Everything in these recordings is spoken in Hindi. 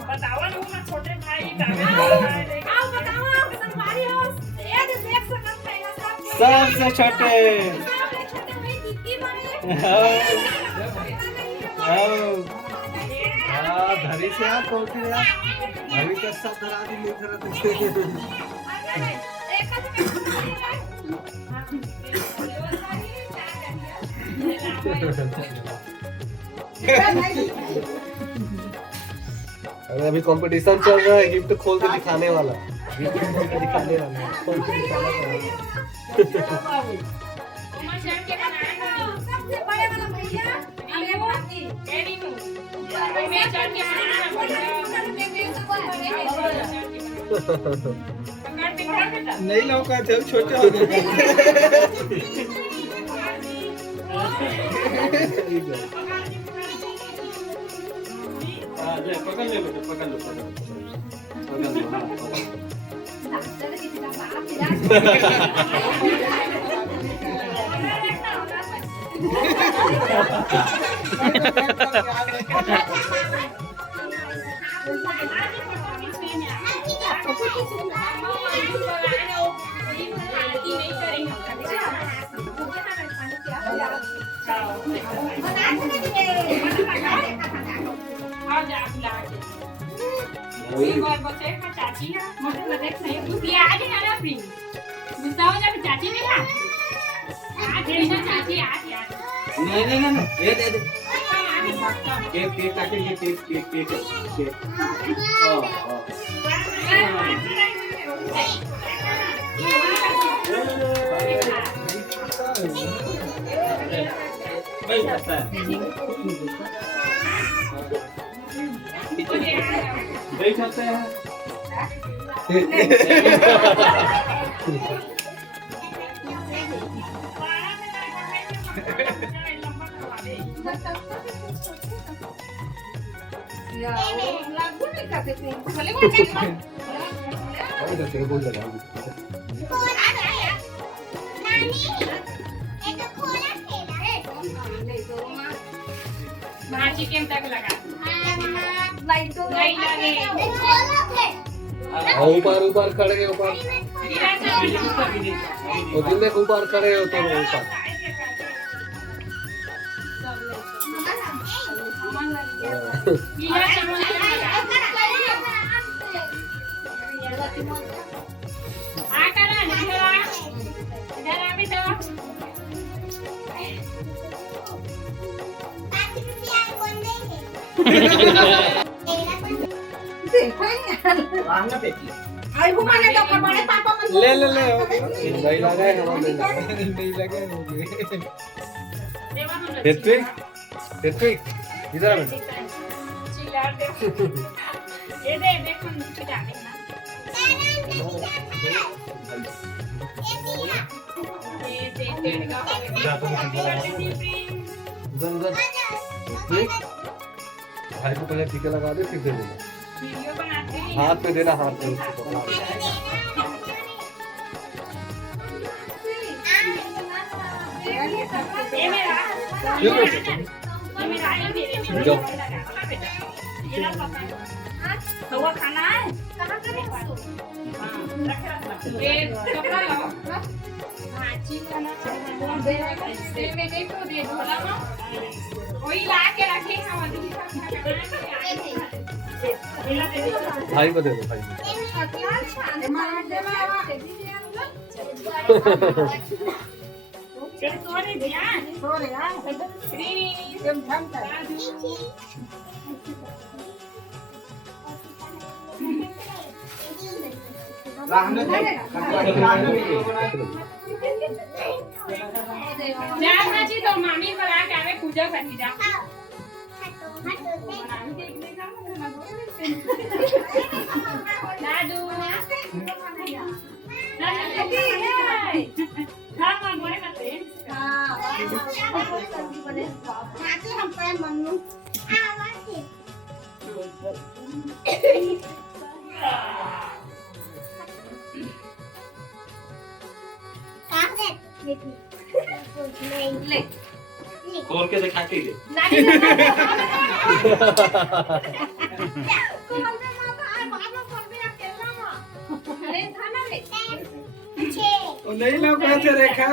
बताओ ना छोटे भाई आओ बताओ तुम्हारी हो देख सकत पहला सबसे छोटे छोटे भाई दीदी मारे धरी से आप पहुंचे यार अभी तक सब धरा दी नहीं धरा अरे अभी कंपटीशन चल रहा है गिफ्ट खोल के दिखाने वाला गिफ्ट खोल के दिखाने वाला खोल के दिखाने वाला सबसे बड़े वाला भैया आगे बढ़ती मैं चढ़ के नहीं लौका थे छोटे हो गए पकड़ ले बेटा पकड़ लो चाची है मतलब देख नहीं तू आज ना ना फ्री गुस्सा जब चाची नहीं आ आज ना चाची आज नहीं ये दे दे केक काटेंगे केक नहीं आता है देख सकते हैं लागू नहीं करते भले बोल के तेरे बोल लगा भाजी केम तक लगा लाइट तो नहीं लगे ऊपर खड़े ऊपर वो दिन में ऊपर खड़े हो तो ऊपर ले नहीं लगा है नहीं लगे ऋत्विक इधर ये दे देखो नीचे जाके ना ये दे तेड़गा भाई को पहले टीका लगा दे फिर दे देना वीडियो बनाते हैं हाथ पे देना हाथ पे उसको पकड़ा ये मेरा ये मेरा ये मेरे ये ना पापा तो वो खाना है कहां करे रख ये कपड़ा लो भाजी खाना दे में देखो दे झोला में वही ला के रखे हम भाई को दे दो भाई सोरे दिया सोरे यार एकदम झमका जाना जी तो मामी बना के आवे पूजा करनी जा दादू हाँ माँ बोले करते हाँ हम पर मम्मी खोल के दिखा के नहीं लौकाते रेखा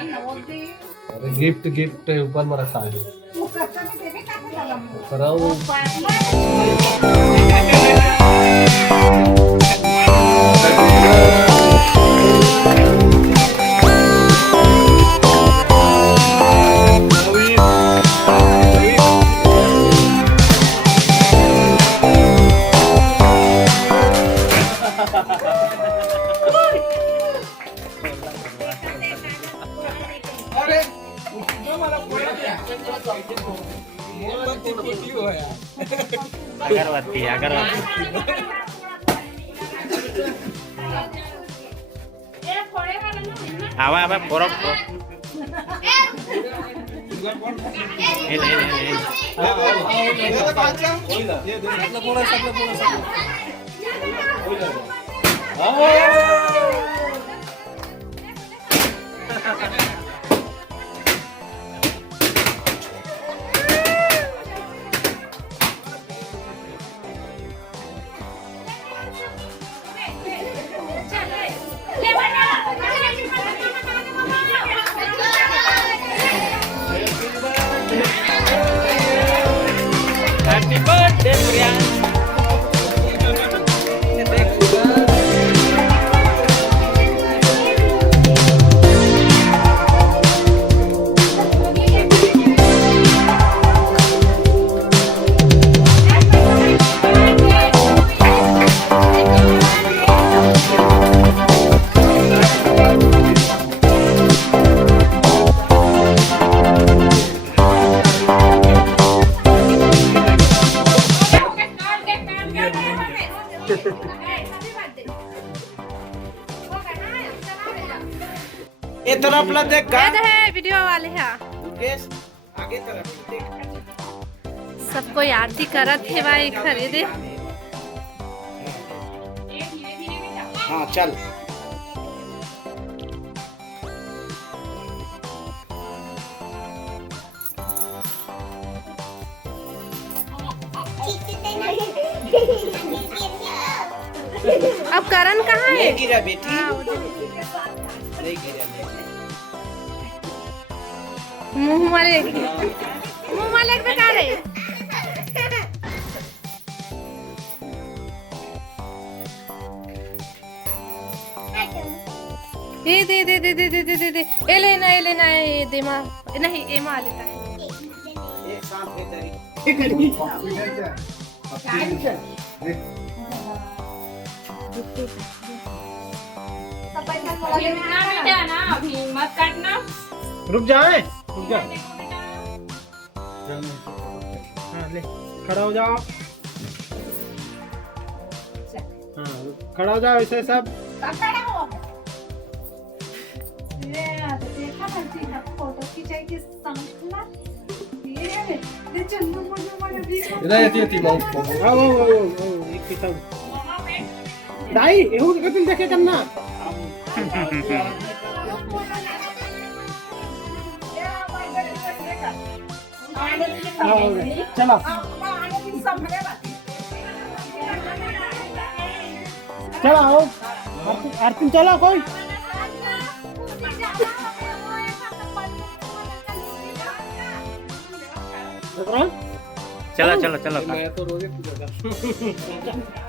अरे गिफ्ट गिफ्ट ऊपर मरा साडी कराओ अरे मला पोळ्या द्या. मोमबत्ती फुटली होया. अगरबत्ती अगरबत्ती आवा आवा पोरक Happy birthday Priyan ये तरफ ला देख का है वीडियो वाले हैं मुकेश आगे तरफ देख सबको आरती करत है भाई खरीदे हाँ चल अब करण कहाँ है नहीं गिरा बेटी हाँ, उधर। नहीं गिरा मुंह वाले बेकार है ये दे ए लेना ये दे माँ नहीं ए माँ लेता है एक सांप के तरी अभी मत काटना रुक जाए रुक जा हाँ ले खड़ा हो जाओ हाँ खड़ा हो जाओ ऐसे सब इधर येती माउस आओ एक किताब दाई एहू कपिल देखे करना चलो चलो आओ आरती चलो कोई चलो चलो चलो मैं तो रोज ही पूजा करता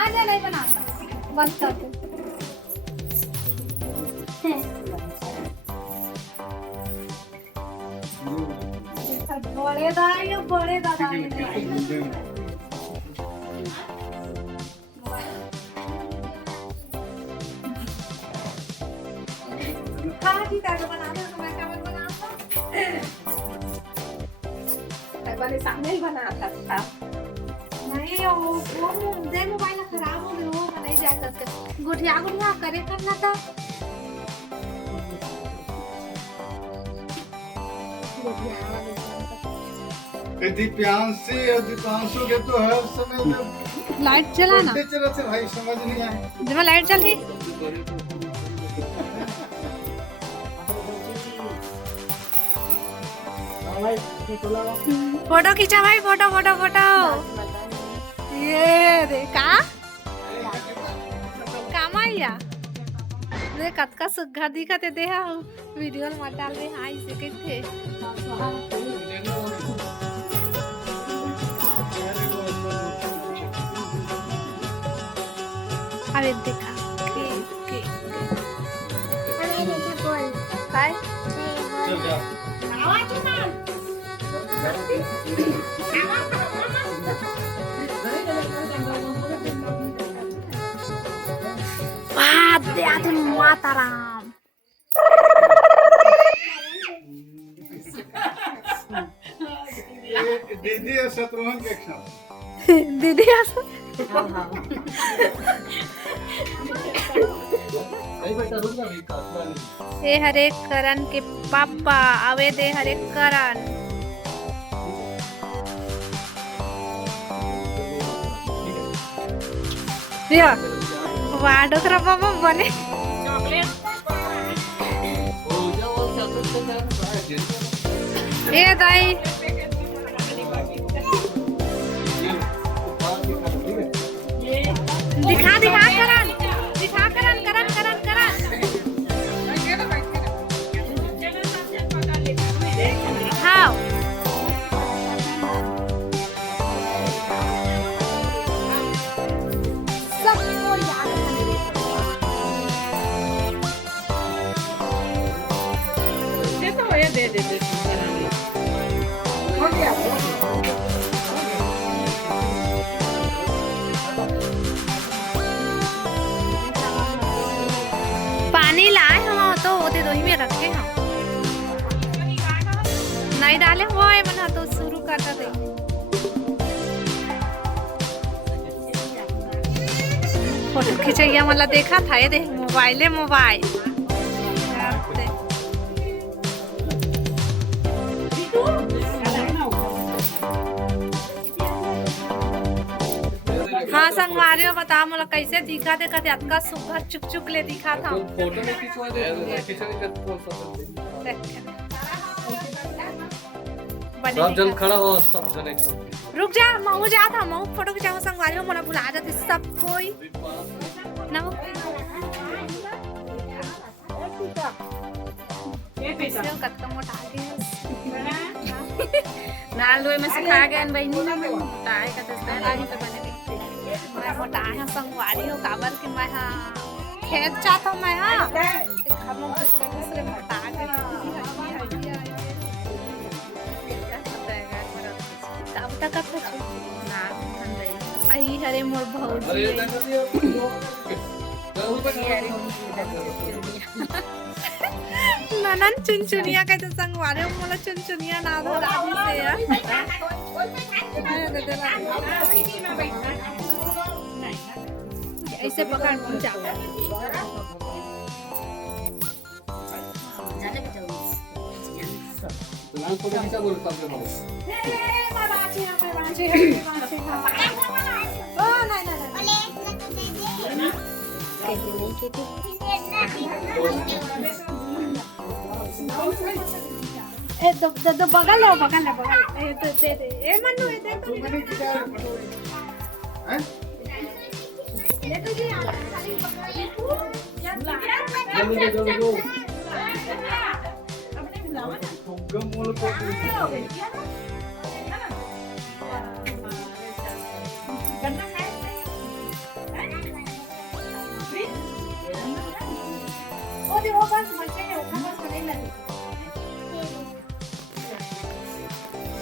आजा नहीं बनाता बंद कर दो बड़े दाई बड़े दादा ठीक है बना दो मैं क्या बनाता पहले सामने ही बनाता था नहीं वो दे मोबाइल खराब हो गया वो नहीं जा सकते गुठिया करे करना था दीप्यांशी और दीपांशु के तो हर समय में लाइट चला ना चला से भाई समझ नहीं आया। जब लाइट चल रही फोटो खींचा भाई, फोटो फोटो फोटो। ये देखा कामाया रे कतका सुग्घर दिखत दे हा वीडियो में डाल रे हां इसे कहते अरे देखा के अरे देखा बोल काय चल जा वाह आदि माताराम दीदी और शत्रुघ्न के साथ दीदी ए हरे करण के पापा आवे दे हरे करण या वाह डोकरा पापा बने ए दाई दिखा दिखा करण दिखा करण करण करण करण हाँ सबको याद दे तो ये दे हो गया पानी लाए हम तो ओते दही में रखे हम नहीं डाले हुआ है मना तो शुरू करता दे फोटो खिंचैया वाला देखा था ये देख मोबाइल हाँ संगवारियों बता मोला कैसे दिखा देखा थे अतका सुघर चुक चुक ले दिखा था फोटो में खिंचवा दे खिंचने का सब जन खड़ा हो सब जने रुक जा मऊ जा था मऊ फोटो खिंचाओ संगवारियों मोला बुला जाते सब कोई ना ये पैसा कतका मोटा गया नाल लोई में सिखा गए बहनी ना मोटा है का दस्ता आगे तो बने मैं मोटा है संगवारी हो काबर के मैं हां खेत चाहता मैं हां घर में दूसरे मोटा गई कब तक कब ना आई हरे मोर भौजी ननन चुनचुनिया का तो संगवारे मोला चुनचुनिया ना दो राजी से यार ऐसे पकड़ जा फोटो खींचा बोल सब लोग ए दो बगल लो ए तो दे दे ए मन्नू ए दे तो हैं ले तो जी go गमोल को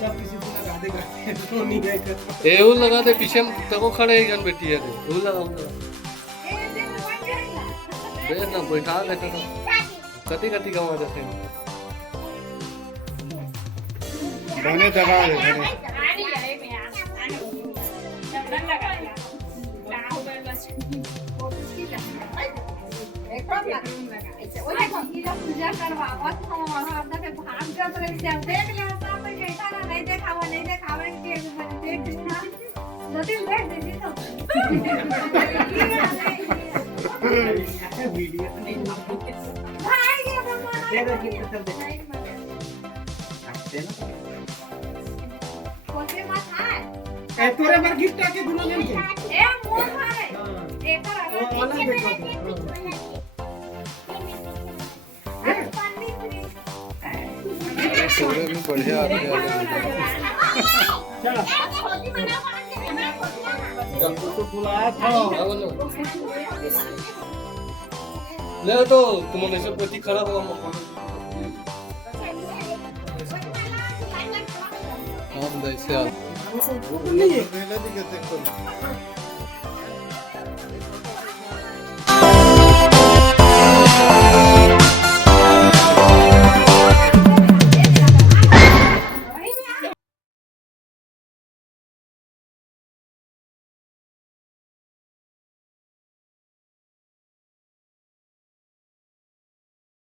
सब किसी को लगा देगा तो नहीं है ए वो लगा दे पीछे तको खड़े जन बैठी है वो लगा दे ना बैठा ले तो कति कति कमा जाते हैं दोने दबा दे दोने ओए भगीरा पूजा करवावत हो हम तो भाग जात रहे से देख ले सब पे जैसा ना नहीं देखावे के देख ना नदी बैठ दे तो वीडियो भाई ये भगवान दे दो गिफ्ट सब दे कोसे मत है ए तोरे बार गिफ्ट आके दुनो जन के ए मोर भाई एक ओ वाला देखो पूरे में बढ़िया आ गया चलो तो बुलाया था ले तो तुम हमेशा प्रति खड़ा हुआ हम ऐसे नहीं है पहले भी कहते हैं